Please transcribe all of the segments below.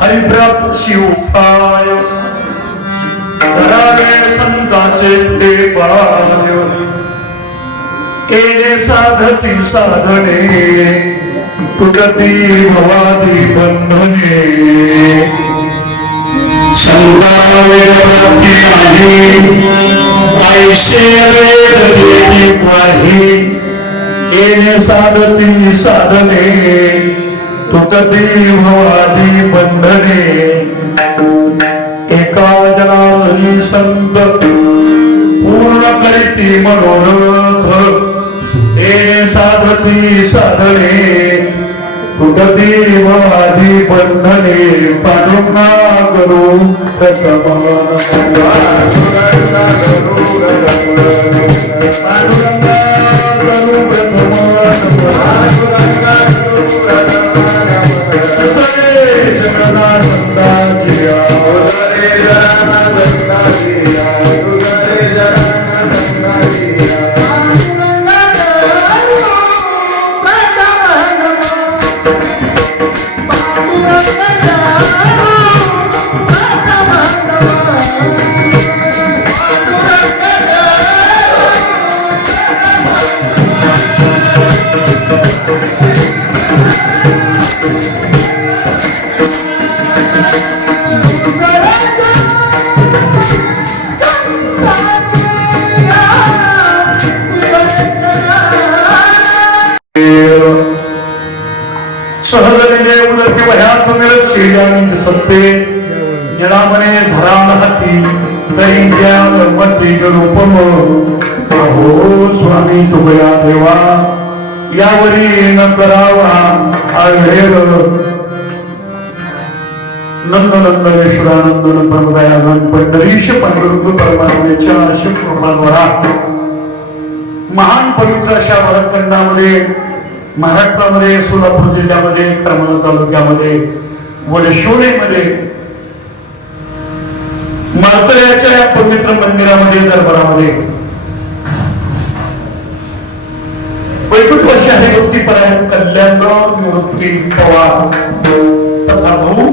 हरिप्राप्त शिवपाय धरावे संतांचे ते पाय केले साधती साधने तुटती भवादी बंधने संतावे नाही ऐसे वेद देती पाही केले साधती साधने तुटती भवादी बंधने एका जनार्दनी संत पूर्ण करीती मनोरथ येणे साधती साधने तुटती भवादी बंधने पांडुरंगा करू सहजने उदती वह्यात मिळत सत्ते जनामने धराल हाती तरी ज्ञान मती रूपम अहो स्वामी तुमया देवा यावरी न करावा आढेर नंदनंदनेश्वरानंदन ब्रह्मदयानंद पंढरीश पांडुरंग परमात्म्याच्या शिवकृपाद्वारा महान पवित्र अशा भरतखंडामध्ये महाराष्ट्रामध्ये सोलापूर जिल्ह्यामध्ये करमाळा तालुक्यामध्ये वडशिवणीमध्ये मारुतीच्या या पवित्र मंदिरामध्ये दरबारामध्ये वैकुंठ आहे भक्तीपरायण कल्याणराव निवृत्ती पवार तथा भाऊ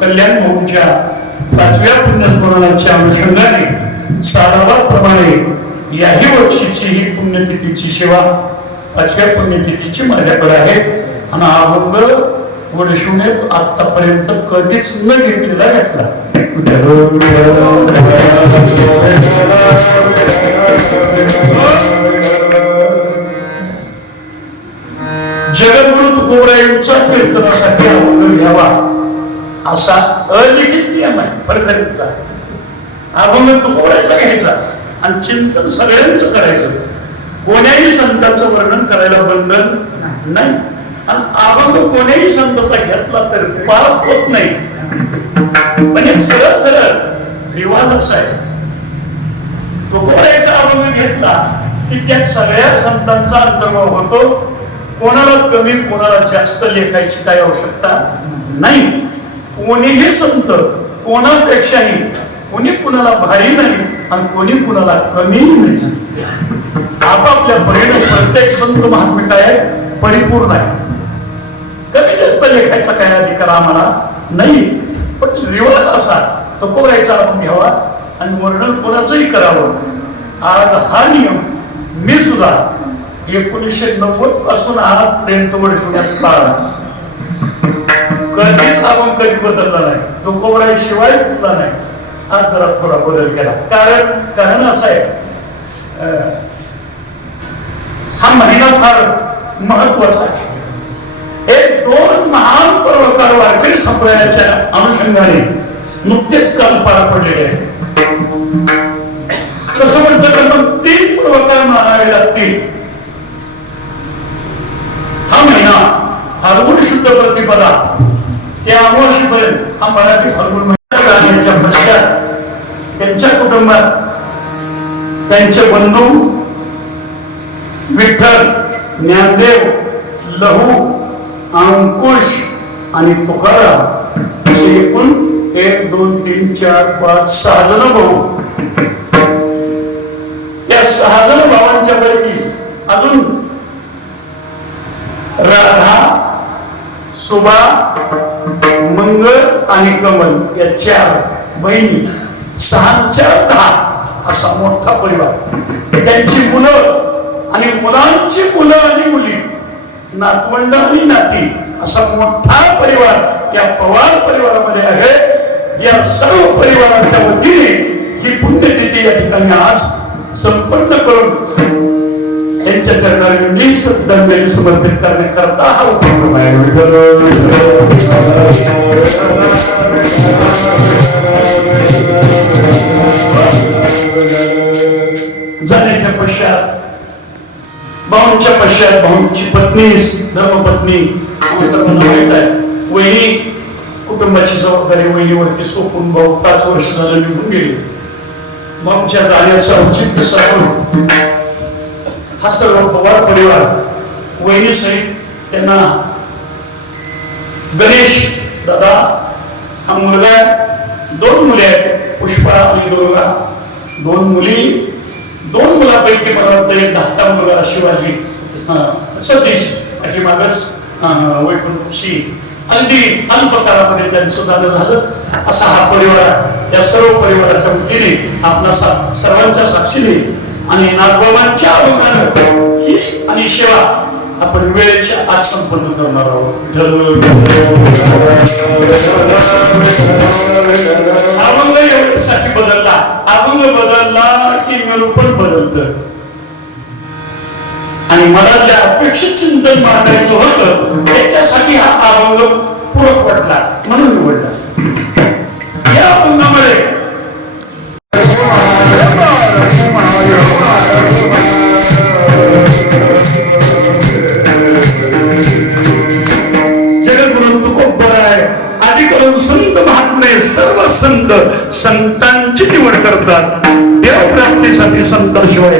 कल्याण भाऊच्या 5व्या पुण्यस्मरणाच्या अनुषंगाने सारावारप्रमाणे याही वर्षीची ही पुण्यतिथीची सेवा 5व्या पुण्यतिथीची माझ्याकडे आहे आणि हा अभंग वडशिवण्यात आतापर्यंत कधीच न घेतलेला घेतला जगद्गुरु तुकोबरायांचा कीर्तनासाठी अभंग घ्यावा असा अलिखित नियम आहे फरकरीचा अभंग तुकोबरायचा घ्यायचा आणि चिंतन सगळ्यांचं करायचं कोण्याही संतांचं वर्णन करायला बंधन नाही आणि अभंग कोण्याही संतांचा घेतला तर पाप होत नाही पण एक सरळ सरळ रिवाज असा आहे तुकोबरायचा अभंग घेतला की त्यात सगळ्या संतांचा अंतर्भाव होतो कोणाला कमी कोणाला जास्त लेखायची काही आवश्यकता नाही कोणीही संत कोणापेक्षाही कोणी कुणाला भारी नाही आणि कोणी कुणाला कमी नाही आपापल्या परीने प्रत्येक संत महात्म्य काय परिपूर्ण आहे कमी जास्त लेखायचा काय अधिकार आम्हाला नाही पण रिवाज असा तुकोबरायचा आपण घ्यावा आणि वर्णन कोणाचंही करावं आज हा नियम मी सुद्धा 1990 पासून आजपर्यंत वडशिवण्यात पाळला कधीच आपण कधी बदलला नाही तुकोबराई शिवाय घेतला नाही आज जरा थोडा बदल केला. कारण असं आहे, हा महिना फार महत्वाचा आहे. हे 2 महान पर्वकार वारकरी संप्रदायाच्या अनुषंगाने नुकतेच काल पार पडलेले आहेत. कसं म्हणतं तर मग 3 पर्वकार मानावे लागतील. हा महिना फाल्गुन शुद्ध प्रतिपदा ते अमावस्येपर्यंत हा मराठी फाल्गुन महिना जाण्याच्या पश्चात त्यांच्या कुटुंबात त्यांचे बंधू विठ्ठल, ज्ञानदेव, लहू, अंकुश आणि तुकाराम असे एकूण 1 2 3 4 5 6 जण भाऊ. या 6 जण भावांच्या पैकी अजून राधा, सुभा, मंगळ आणि कमल या 4 बहिणी, 6 4 10 असा मोठा परिवार. त्यांची मुलं आणि मुलांची मुलं आणि मुली, नातवंड आणि नाती असा मोठा परिवार या पवार परिवारामध्ये आहे. या सर्व परिवाराच्या वतीने ही पुण्यतिथी या ठिकाणी आज संपन्न करून त्यांच्या चरणांनी श्रद्धांजली समर्पित करण्याकरता हा उपक्रम आहे. जाण्याच्या पश्चात भाऊंच्या पश्चात भाऊंची पत्नी, धर्मपत्नी सर्वांना माहित आहे, वहिनी कुटुंबाची जबाबदारी वहिनीवरती सोपून भाऊ 5 वर्ष झालं निघून गेले. भाऊंच्या जाण्याचं औचित्य साधून हा सर्व पवार परिवार वहिनी सहित त्यांना गणेश दादा हा मुलगा, 2 मुले आहेत, पुष्पा आणि दुर्गा, 2 मुली, 2 मुलापैकी मला वाटतं एक धाकटा मुलगा शिवाजी, सतीश याची मागच वैकुंठशी अगदी अल्पकाळामध्ये त्यांचं जाणं झालं. असा हा परिवार या सर्व परिवाराच्या वतीने आपला सर्वांच्या साक्षीने आणि नागबाबांच्या अभिमानानं ही आणि सेवा आपण वेळेच्या आज संपन्न करणार आहोत. अभंग एवढ्यासाठी बदलला, अभंग बदलला की निरूपण बदलतं. आणि मला जे अपेक्षित चिंतन मांडायचं होतं त्याच्यासाठी हा अभंग पूरक वाटला म्हणून निवडला. या अभंगामध्ये जगद्गुरु तुकोबराय आदी करून संत महात्मे सर्व संत संतांची निवड करतात. देव प्राप्तीसाठी संतांशिवाय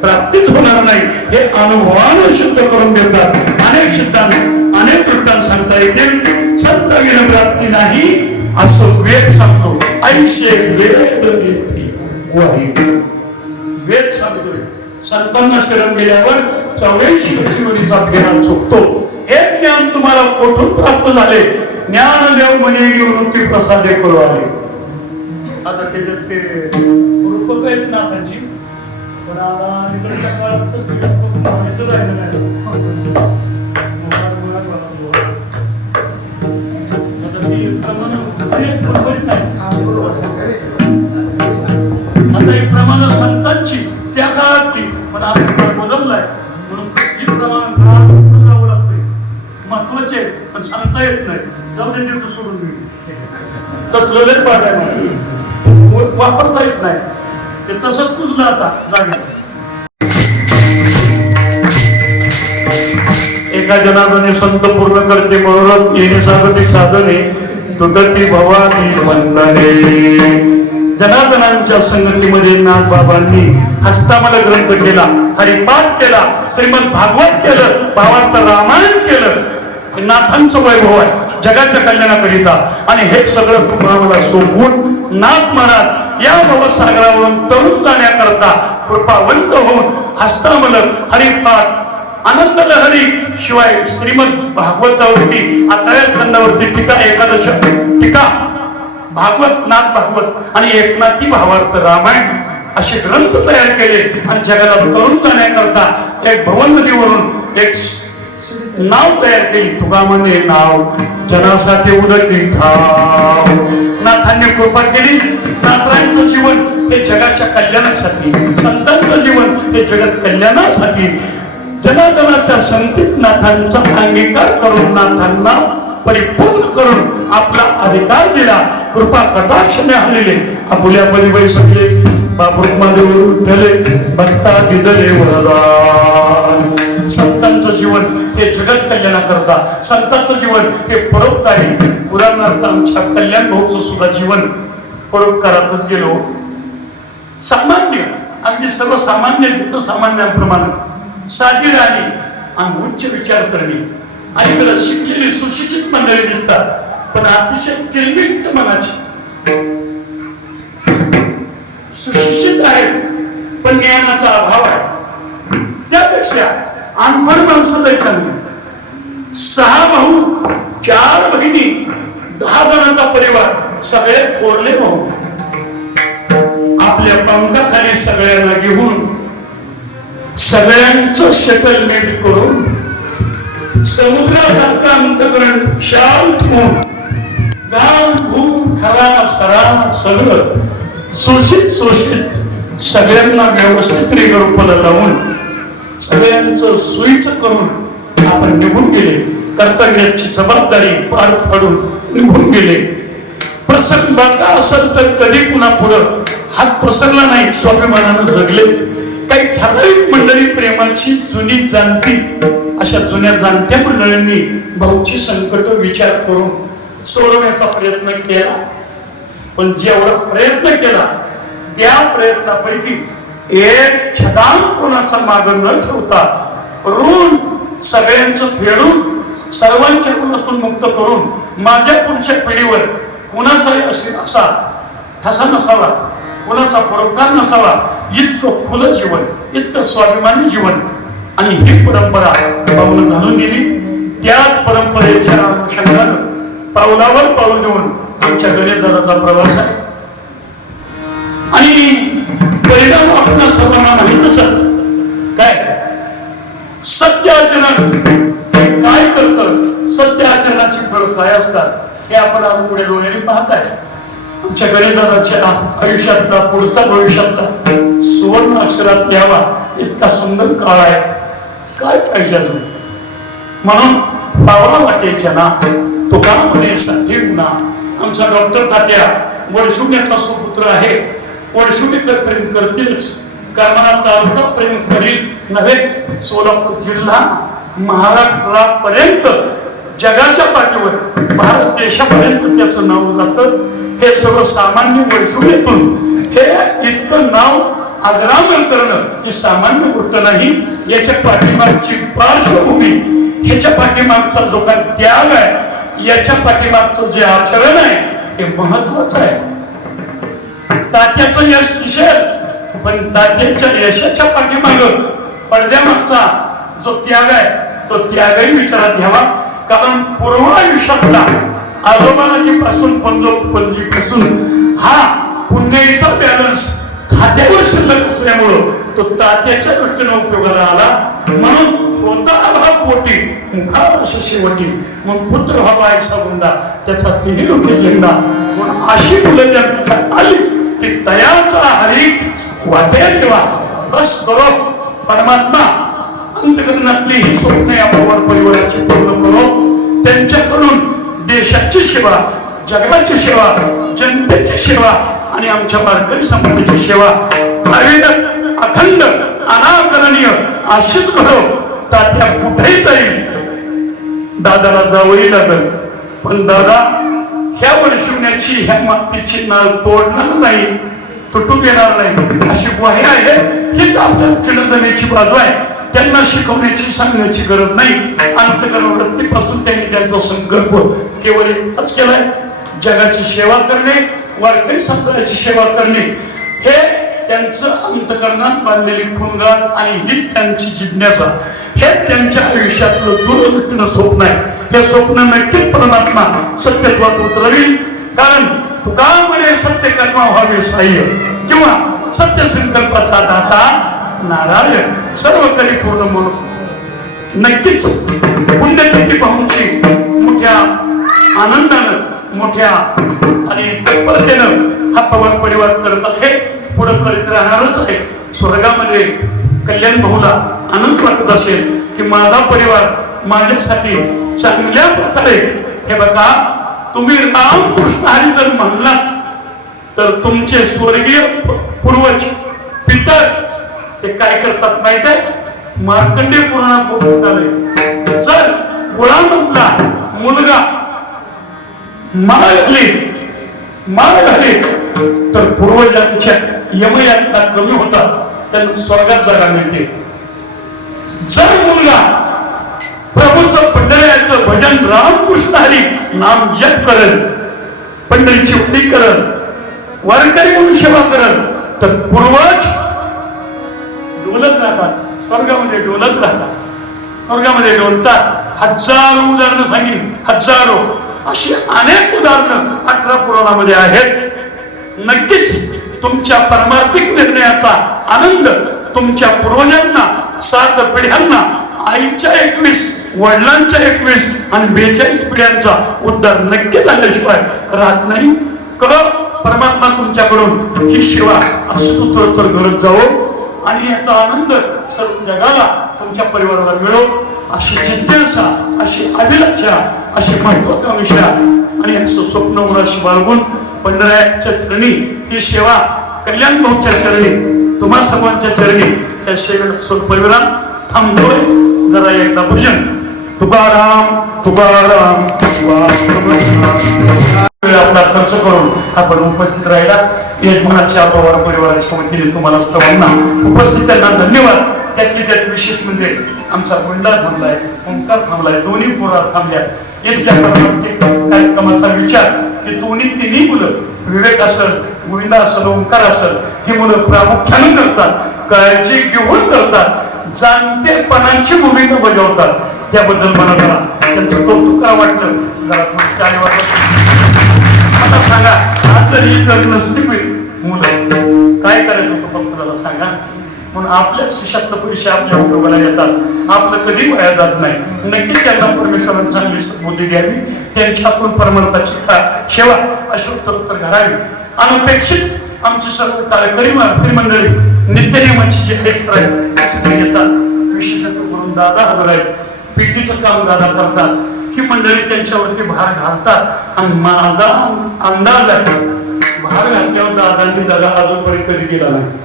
प्राप्तीच होणार नाही हे अनुभवानं सिद्ध करून देतात. अनेक सिद्धांत, अनेक वृत्तांत सांगता येतील. संत विना प्राप्ती नाही असं वेद सांगतो. ऐशे वेद वेद सांगतो. संतांना शरण गेल्यावर 84 लक्ष्मीचा ज्ञान चुकतो. हे ज्ञान तुम्हाला कोठून प्राप्त झाले? ज्ञानदेव म्हणे वृत्ती प्रसादे करू आले. आता त्याच्यात ते रूपक आहेत नाथांची, पण आता इकडच्या काळात तसं राहिलं नाही. आता एक प्रमाण संतांची त्या काळातली, पण आता बदललाय म्हणून ही प्रमाण जावं लागते. महत्वाचे पण सांगता येत नाही. जाऊ दे ते सोडून मी तसलं लय पाठ आहे, वापरता येत नाही. ते तसंच कुजलं आता जागे. एका जनार्दने संत पूर्ण करते मनोरथ येण्यासाठी साधने तुटती भवानी वंदने. जनार्दनांच्या संगतीमध्ये नागबाबांनी हस्तामल ग्रंथ केला, हरिपाठ केला, श्रीमद भागवत केलं, भावार्थ रामायण केलं. नाथांचं वैभव आहे जगाच्या कल्याणाकरिता. आणि हे सगळं तुम्हाला सोपवून नाथ महाराज या भवसागरावरून तरुण जाण्याकरता कृपावंत होऊन हस्तामल हरिपाठ आनंद लहरी शिवाय श्रीमद भागवतावरती 11व्या स्कंदावरती टीका, एकादश टीका, भागवत, नाथ भागवत आणि एकनाथी भावार्थ रामायण असे ग्रंथ तयार केले. आणि जगाला तरुण जाण्याकरता एक भवन नदीवरून एक नाव तयार केली. तुका म्हणे नाव जनासाठी उदकी ठाव. नाथांनी कृपा केली. नाथरायांचं जीवन हे जगाच्या कल्याणासाठी, संतांचं जीवन हे जगत कल्याणासाठी, जनार्दनाच्या संतीत नाथांचा अंगीकार करून नाथांना परिपूर्ण करून आपला अधिकार दिला. कृपा कटाक्षाने आलेले आपुल्या परिवय सगळे बाबुकमध्ये उठले भक्ता दिदले वरदान. संतांचं जीवन हे जगत कल्याणाकरता, संतांचं जीवन हे परोपकारी. उदाहरणार्थ आमच्या कल्याण भाऊचं सुद्धा जीवन परोपकारातच गेलो. सामान्य, अगदी सर्वसामान्य, जिथं सामान्यांप्रमाणे साधी राणी आणि उच्च विचारसरणी आणि शिकलेली सुशिक्षित मंडळी दिसतात, पण अतिशय केंद्रित मनाची, सुशिक्षित आहेत पण ज्ञानाचा अभाव आहे. त्यापेक्षा अनपढ माणसं लय चांगली. 6 भाऊ 4 बहिणी 10 जणांचा परिवार, सगळे थोरले भाऊ आपल्या पंखाखाली सगळ्यांना घेऊन सगळ्यांचं सेटलमेंट करून समुद्रासारखं अंतकरण शाल ठेवून गाव भूम खरा सरा सगळं शोषित सगळ्यांना व्यवस्थित रेगरूपाला लावून सगळ्यांचं सोयीचं करून आपण निघून गेले. कर्तव्याची जबाबदारी पार पाडून निघून गेले. प्रसंग बाका असेल तर कधी पुन्हा पुढं हात पसरला नाही, स्वाभिमानानं जगले. काही ठराविक मंडळी प्रेमाची जुनी जाणती, अशा जुन्या जाणत्या मंडळींनी भाऊची संकट विचार करून सोडवण्याचा प्रयत्न केला. पण जेवढा प्रयत्न केला त्या प्रयत्नापैकी एक छदाम कोणाचा माग न ठेवता ऋण सगळ्यांचं फेडून सर्वांच्या ऋणातून मुक्त करून माझ्या पुढच्या पिढीवर कुणाचाही असा ठसा नसावा, कुणाचा परोपकार नसावा, इतकं खुलं जीवन, इतकं स्वाभिमानी जीवन. आणि ही परंपरा पाऊल घालून गेली. त्याच परंपरेच्या अनुषंगानं पावलावर पाऊल देऊन आमच्या गणेशदादाचा प्रवास आहे. आणि परिणाम आपल्या सर्वांना माहितच आहे. काय सत्य आचरण काय करतं, सत्य आचरणाची फळं काय असतात हे आपण आज पुढे डोळ्याने पाहत आहे. आमच्या गणेशदादाच्या आयुष्यातला पुढचा भविष्यातला सुवर्ण अक्षरात यावा इतका सुंदर काळ आहे. काय पाहिजे अजून? म्हणून पावा वाटेच्या ना तुका म्हणे साठी गुणा. आमचा डॉक्टर तात्या वडशुट्याचा सुपुत्र आहे. वडशुटीकर प्रेम करतीलच, करमाळा तालुका प्रेम करील नव्हे, सोलापूर जिल्हा महाराष्ट्रापर्यंत जगाच्या पाठीवर भारत देशापर्यंत त्याचं नाव जातं. हे सर्वसामान्य वडशुटीतून हे इतकं नाव अजरामर करणं ही सामान्य गोष्ट नाही. याच्या पाठीमागची पार्श्वभूमी, ह्याच्या पाठीमागचा जो काही त्याग आहे, याच्या पाठीमागचं जे आचरण आहे हे महत्वाचं आहे. तात्याचं यश दिसेल, पण तात्याच्या यशाच्या पाठीमाग पडद्यामागचा जो त्याग आहे तो त्यागही विचारात घ्यावा. कारण पूर्व आयुष्यातला आजोबाजीपासून पंजोपंजीपासून हा पुण्याचा बॅलन्स खात्यावर शिल्लक असल्यामुळं तो तात्याच्या दृष्टीने उपयोगाला आला. म्हणून होता हा पोटी मुखार असं शेवटी, मग पुत्र व्हावा ऐसा गुंडा त्याचा तेही लोके झेंडा. म्हणून अशी मुलं जन्माला आली की तयाचा हरिक वाट्या देवा. बस करो परमात्मा अंतकरणातली ही स्वप्ने आपण परिवाराची पूर्ण करो. त्यांच्याकडून देशाची सेवा, जगाची सेवा, जनतेची सेवा आणि आमच्या वारकरी समाजाची सेवा अखंड अनाकरणीय अशीच घडो. तात्या कुठेही जाईल, दादाला जावंही लागल, पण दादा ह्या वर्षवण्याची ह्या मातीची नाळ तोडणार नाही, तुटू देणार नाही अशी ग्वाही आहे. हीच आपल्या चिडजण्याची बाजू आहे. त्यांना शिकवण्याची सांगण्याची गरज नाही. अंतकरण वृत्तीपासून त्यांनी त्यांचा संकल्प केवळ एकच केलाय, जगाची सेवा करणे, वारकरी संप्रदायाची सेवा करणे. हे त्यांचं अंतकरणात बांधलेली खुणगाट आणि हीच त्यांची जिज्ञासा, हे त्यांच्या आयुष्यातलं दूरदृष्टीनं स्वप्न आहे. हे स्वप्न नक्कीच परमात्मा सत्यत्वात उतरवेल. कारण तुका म्हणे सत्य कर्मा व्हावे सहाय्य, किंवा सत्य संकल्पाचा दाता नारायण सर्व करी पूर्ण म्हणून नक्कीच पुण्यतिथी भाऊंची मोठ्या आनंदानं मोठ्या आणि तत्परतेनं हा पवार परिवार करत आहे, पुढे करीत राहणारच आहे. स्वर्गामध्ये कल्याण भाऊला आनंद वाटत असेल की माझा परिवार माझ्यासाठी चांगल्या प्रकारे, हे बघा तुम्ही रामकृष्ण हरी जर म्हणलात तर तुमचे स्वर्गीय पूर्वज पितर ते काय करतात माहित आहे? मार्कंडेय पुराणात बोलतात, जर गुलामांना मुलगा माळ घाले तर पूर्वजांच्या यमयातना कमी होतात, त्यांना स्वर्गात जागा मिळते. जर मुलगा प्रभूचं पंढऱ्याचं भजन रामकृष्ण हरी नाम जप करल, पंढरीची उडी करल, वारकरी म्हणून सेवा करल तर पूर्वज डोलत राहतात, स्वर्गामध्ये डोलत राहतात, स्वर्गामध्ये डोलतात. हजारो उदाहरणं सांगेन, हजारो अशी अनेक उदाहरणं 18 पुराणामध्ये आहेत. नक्कीच तुमच्या परमार्थिक निर्णयाचा आनंद तुमच्या पूर्वजांना 7 पिढ्यांना, आईच्या 21, वडिलांच्या 21 आणि 42 पिढ्यांचा उद्धार नक्की झाल्याशिवाय राहत नाही. परमात्मा तुमच्याकडून ही सेवा असुतोत्तर घडत जावो आणि याचा आनंद सर्व जगाला तुमच्या परिवाराला मिळो, अशी जिज्ञासा, अशी अभिलाषा, अशी महत्वाकांक्षा आणि असं स्वप्न उराशी बाळगून पंढऱ्याच्या चरणी ही सेवा, कल्याण भाऊच्या चरणी, तुम्हा सर्वांच्या चरणी त्या सेवेला स्वपरिवार थांबतोय. जरा एकदा भजन तुकाराम तुकाराम आपला खर्च करून आपण उपस्थित राहिला. यजमानाच्या पवार परिवाराच्या वतीने तुम्हाला सर्वांना उपस्थितांना धन्यवाद. त्यात विशेष म्हणजे आमचा गुंडा थांबलाय, ओंकार थांबलाय, दोन्ही पोरा थांबल्या. इतक्या कार्यक्रमाचा विचार की दोन्ही तिन्ही मुलं, विवेक असेल, गोविंदा असेल, ओंकार असेल, ही मुलं प्रामुख्याने करतात, काळजी घेऊन करतात, जाणतेपणाची भूमिका बजावतात. त्याबद्दल मला जरा त्यांचं कौतुक करा वाटलं. जरा थोडी आता सांगा, आज जर ही गरज नसती मुलं काय करायचं होतं फक्त मला सांगा. म्हणून आपल्याच खिशात पैसे आपल्या उपयोगाला येतात, आपलं कधी वाया जात नाही. नक्की त्यांना परमेश्वराने चांगली सद्बुद्धी द्यावी, त्यांच्याकडून परमार्थाची सेवा अशोत्तर घडावी. अनपेक्षित आमची सर्व कार्यकरी मंडळी नित्यनियमाची जी हेल्थ आहे येतात, विशेषतः करून दादा हजर आहेत, पीटीचं काम दादा करतात. ही मंडळी त्यांच्यावरती भार घालतात आणि माझा अंदाज आहे भार घातल्यावर दादांनी दादा अजूनपर्यंत कधी दिला नाही.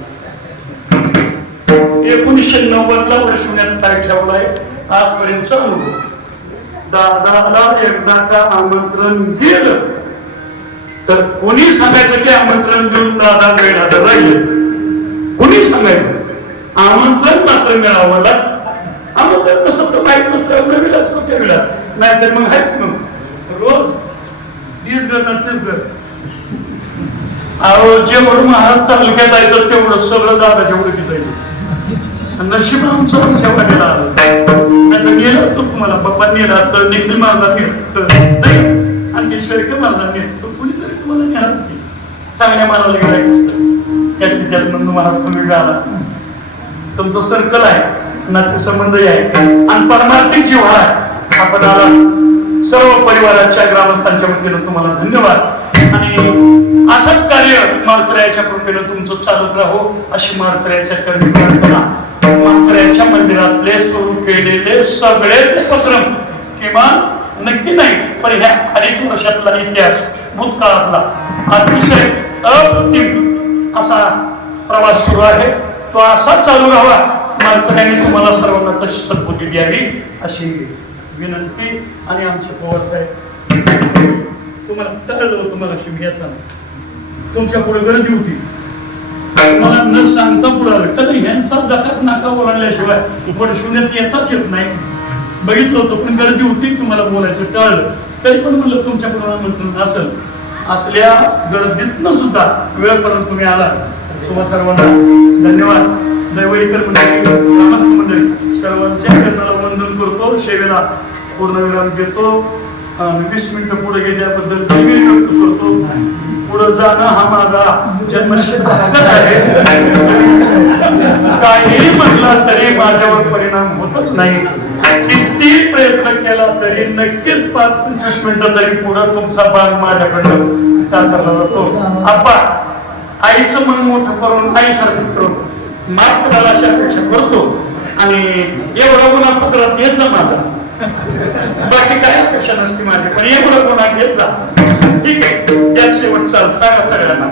1990ला वर्षुण्यात काय ठेवलाय आजपर्यंत अनुभव. दादाला एकदा का आमंत्रण दिलं तर कोणी सांगायचं की आमंत्रण देऊन दादा गैरहजर राहिले? कोणी सांगायचं? आमंत्रण मात्र मिळावं लागतं. आमंत्रण नसतं तर माहीत नसतं, नवीनच कुठे मिळालं नाहीतर मग हायच मग रोज 20 घर ना 30 घर. अहो जेवढं महाराज तालुक्यात आहे तर तेवढं सगळं दादाच्या उडकी जाईल. नशीब आमचं आमच्या वाटेला आलं नाही तर नेलं होतं तुम्हाला. बाप्पा नेला तर निखिल महाराज नाही आणखी शेळके महाराज नेत तर कुणीतरी तुम्हाला नेहाच की चांगल्या मानाला गेला नसतं. त्यातली त्यात म्हणून मला तुम्ही गाला तुमचं सर्कल आहे, नातेसंबंध आहे आणि परमार्थिक जीव आहे. आपण आला सर्व परिवाराच्या ग्रामस्थांच्या वतीनं तुम्हाला धन्यवाद आणि असंच कार्य मारुतरायाच्या कृपेनं तुमचं चालत राहो अशी मारुतरायाच्या चरणी प्रार्थना. मारुतरायाच्या मंदिरातले सुरू केलेले सगळे उपक्रम किमान नक्की नाही पण ह्या 2.5 वर्षातला इतिहास भूतकाळातला अतिशय अप्रतिम असा प्रवास सुरू आहे. तो असा चालू राहावा. मारुतरायाने तुम्हाला सर्वांना तशी सद्बुद्धी द्यावी अशी विनंती. आणि आमचे पवार साहेब तुम्हाला टळलं, तुम्हाला शिव येताना तुमच्या पुढे गर्दी होती, मला न सांगता पुढे आलं तर यांचा जकात नाका ओलांडल्याशिवाय पुढे शून्यात येताच येत नाही. बघितलं होतं पण गर्दी होती, तुम्हाला बोलायचं टाळलं. तरी पण म्हणलं तुमच्या पुढे आमंत्रण असेल. असल्या गर्दीतनं सुद्धा वेळ करून तुम्ही आला. तुम्हा सर्वांना धन्यवाद. दैवईकर मंडळी, ग्रामस्थ मंडळी सर्वांच्या चरणाला वंदन करतो, सेवेला पूर्णविराम देतो. 20 मिनिटं पुढे गेल्याबद्दल व्यक्त करतो. पुढे जाणं हा माझा जन्मसिद्ध हक्कच आहे. काही म्हटलं तरी माझ्यावर परिणाम होतच नाही. किती प्रयत्न केला तरी नक्कीच 5-25 मिनिटं तरी पुढं तुमचा बाण माझ्याकडं टाकला जातो. आप्पा आईचं मन मोठं करून आईसारखं करतो, माफ करायला अशा अपेक्षा करतो आणि एवढा गुन्हा पत्रात येत जा माझा. बाकी काय अपेक्षा नसती माझी, पण एवढा गुन्हा घेत जा. ठीक आहे, त्याच शेवट चाल सांगा सगळ्यांना.